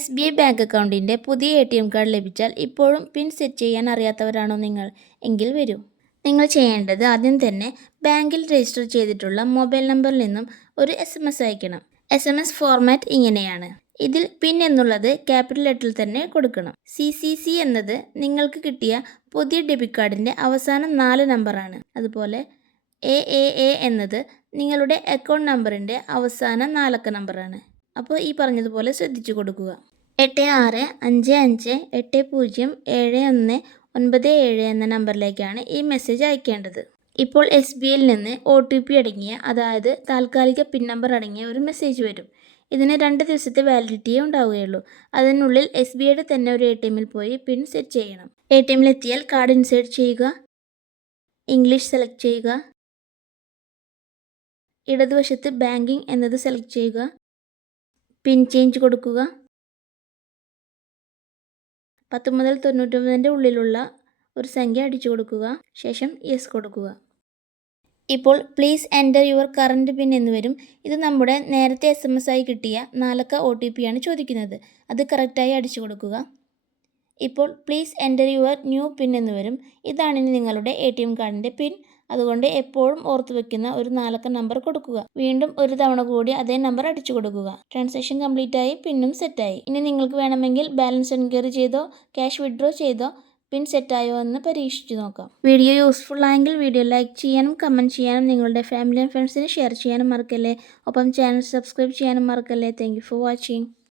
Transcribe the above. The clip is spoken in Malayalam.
SBI ബാങ്ക് അക്കൗണ്ടിൻ്റെ പുതിയ ATM കാർഡ് ലഭിച്ചാൽ ഇപ്പോഴും പിൻ സെറ്റ് ചെയ്യാൻ അറിയാത്തവരാണോ നിങ്ങൾ? എങ്കിൽ വരൂ. നിങ്ങൾ ചെയ്യേണ്ടത് ആദ്യം തന്നെ ബാങ്കിൽ രജിസ്റ്റർ ചെയ്തിട്ടുള്ള മൊബൈൽ നമ്പറിൽ നിന്നും ഒരു SMS അയക്കണം. SMS ഫോർമാറ്റ് ഇങ്ങനെയാണ്. ഇതിൽ പിൻ എന്നുള്ളത് ക്യാപിറ്റൽ ലെറ്ററിൽ തന്നെ കൊടുക്കണം. CCC എന്നത് നിങ്ങൾക്ക് കിട്ടിയ പുതിയ ഡെബിറ്റ് കാർഡിൻ്റെ അവസാന 4 നമ്പറാണ്. അതുപോലെ AAA എന്നത് നിങ്ങളുടെ അക്കൗണ്ട് നമ്പറിൻ്റെ അവസാന 4 അക്ക നമ്പറാണ്. അപ്പോൾ ഈ പറഞ്ഞതുപോലെ ശ്രദ്ധിച്ചു കൊടുക്കുക. 8655807197 എന്ന നമ്പറിലേക്കാണ് ഈ മെസ്സേജ് അയക്കേണ്ടത്. ഇപ്പോൾ SBIയിൽ നിന്ന് OTP അടങ്ങിയ, അതായത് താൽക്കാലിക പിൻ നമ്പർ അടങ്ങിയ ഒരു മെസ്സേജ് വരും. ഇതിന് 2 ദിവസത്തെ വാലിഡിറ്റിയേ ഉണ്ടാവുകയുള്ളൂ. അതിനുള്ളിൽ SBIയുടെ തന്നെ ഒരു ATMൽ പോയി പിൻ സെറ്റ് ചെയ്യണം. ATMൽ എത്തിയാൽ കാർഡ് ഇൻസേർട്ട് ചെയ്യുക, ഇംഗ്ലീഷ് സെലക്ട് ചെയ്യുക, ഇടതുവശത്ത് ബാങ്കിങ് എന്നത് സെലക്ട് ചെയ്യുക, പിൻ ചേഞ്ച് കൊടുക്കുക, 10 മുതൽ 99 ഉള്ളിലുള്ള ഒരു സംഖ്യ അടിച്ചു കൊടുക്കുക, ശേഷം യെസ് കൊടുക്കുക. ഇപ്പോൾ പ്ലീസ് എൻ്റർ യുവർ കറൻറ്റ് പിൻ എന്ന് വരും. ഇത് നമ്മുടെ നേരത്തെ SMS ആയി കിട്ടിയ 4 അക്ക OTP ആണ് ചോദിക്കുന്നത്. അത് കറക്റ്റായി അടിച്ചു കൊടുക്കുക. ഇപ്പോൾ പ്ലീസ് എൻ്റർ യുവർ ന്യൂ പിൻ എന്ന് വരും. ഇതാണ് ഇനി നിങ്ങളുടെ ATM കാർഡിൻ്റെ പിൻ. അതുകൊണ്ട് എപ്പോഴും ഓർത്തു വെക്കുന്ന ഒരു 4 അക്ക നമ്പർ കൊടുക്കുക. വീണ്ടും ഒരു തവണ കൂടി അതേ നമ്പർ അടിച്ചു കൊടുക്കുക. ട്രാൻസാക്ഷൻ കംപ്ലീറ്റ് ആയി, പിന്നും സെറ്റായി. ഇനി നിങ്ങൾക്ക് വേണമെങ്കിൽ ബാലൻസ് എൻക്വയറി ചെയ്തോ ക്യാഷ് വിഡ്രോ ചെയ്തോ പിൻ സെറ്റായോ എന്ന് പരീക്ഷിച്ചു നോക്കാം. വീഡിയോ യൂസ്ഫുൾ ആയെങ്കിൽ വീഡിയോ ലൈക്ക് ചെയ്യാനും കമൻറ്റ് ചെയ്യാനും നിങ്ങളുടെ ഫാമിലി ആൻഡ് ഫ്രണ്ട്സിന് ഷെയർ ചെയ്യാനും മറക്കല്ലേ. ഒപ്പം ചാനൽ സബ്സ്ക്രൈബ് ചെയ്യാനും മറക്കല്ലേ. Thank you for watching.